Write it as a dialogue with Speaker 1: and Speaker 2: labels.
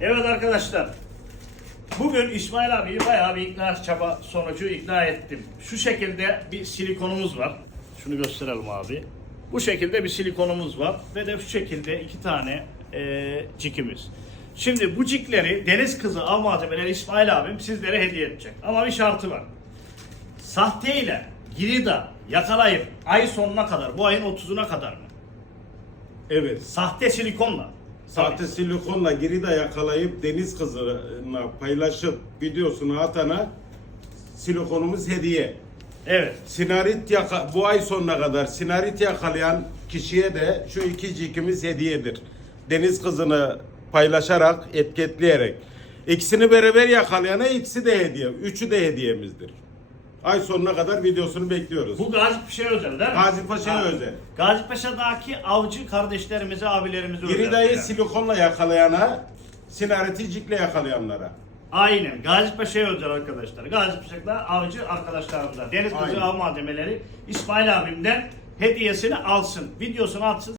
Speaker 1: Evet arkadaşlar. Bugün İsmail abiyi bayağı bir ikna çaba sonucu ikna ettim. Şu şekilde bir silikonumuz var. Şunu gösterelim abi. Bu şekilde bir silikonumuz var ve de şu şekilde iki tane eee cikimiz. Şimdi bu cikleri deniz kızı av malzemeleri İsmail abim sizlere hediye edecek. Ama bir şartı var. Sahte ile girida yakalayıp ay sonuna kadar, bu ayın 30'una kadar mı?
Speaker 2: Evet.
Speaker 1: Sahte silikonla.
Speaker 2: Sahte
Speaker 1: Tabii.
Speaker 2: silikonla Girida yakalayıp deniz kızına paylaşıp videosunu atana silikonumuz hediye.
Speaker 1: Evet.
Speaker 2: Sinarit yaka, bu ay sonuna kadar sinarit yakalayan kişiye de şu iki cikimiz hediyedir. Deniz kızını paylaşarak, etiketleyerek. İkisini beraber yakalayana ikisi de hediye. Üçü de hediyemizdir. Ay sonuna kadar videosunu bekliyoruz.
Speaker 1: Bu Gazi Paşa'ya özel değil mi?
Speaker 2: Gazi Paşa'ya özel.
Speaker 1: Gazi Paşa'daki avcı kardeşlerimize, abilerimize özel.
Speaker 2: Girida'yı
Speaker 1: yani.
Speaker 2: silikonla yakalayana, sinariti cikle yakalayanlara.
Speaker 1: Aynen. Gazi Paşa'ya özel arkadaşlar. Gazi Paşa'da avcı arkadaşlarımıza. Deniz kızı
Speaker 2: Aynen.
Speaker 1: av malzemeleri İsmail abimden hediyesini alsın. Videosunu atsın.